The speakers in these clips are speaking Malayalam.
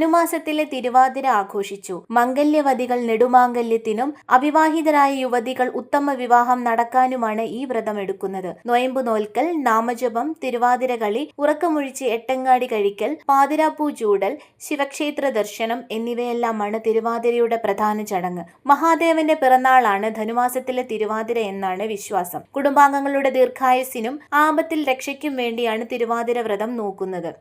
ധനുമാസത്തിലെ തിരുവാതിര ആഘോഷിച്ചു. മംഗല്യവതികൾ നെടുമാംഗല്യത്തിനും അവിവാഹിതരായ യുവതികൾ ഉത്തമ വിവാഹം നടക്കാനുമാണ് ഈ വ്രതം എടുക്കുന്നത്. നൊയമ്പു നോൽക്കൽ, നാമജപം, തിരുവാതിര കളി, ഉറക്കമൊഴിച്ച് എട്ടങ്ങാടി കഴിക്കൽ, പാതിരാപ്പൂ ചൂടൽ, ശിവക്ഷേത്ര ദർശനം എന്നിവയെല്ലാമാണ് തിരുവാതിരയുടെ പ്രധാന ചടങ്ങ്. മഹാദേവന്റെ പിറന്നാളാണ് ധനുമാസത്തിലെ തിരുവാതിര എന്നാണ് വിശ്വാസം. കുടുംബാംഗങ്ങളുടെ ദീർഘായുസ്സിനും ആപത്തിൽ രക്ഷയ്ക്കും വേണ്ടിയാണ് തിരുവാതിര വ്രതം നോക്കുന്നത്.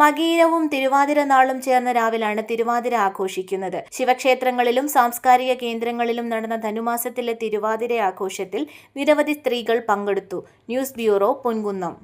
മകീരവും തിരുവാതിര നാളും ചേർന്ന രാവിലാണ് തിരുവാതിര ആഘോഷിക്കുന്നത്. ശിവക്ഷേത്രങ്ങളിലും സാംസ്കാരിക കേന്ദ്രങ്ങളിലും നടന്ന ധനുമാസത്തിലെ തിരുവാതിര ആഘോഷത്തിൽ നിരവധി സ്ത്രീകൾ പങ്കെടുത്തു. News bureau, Ponkunnam.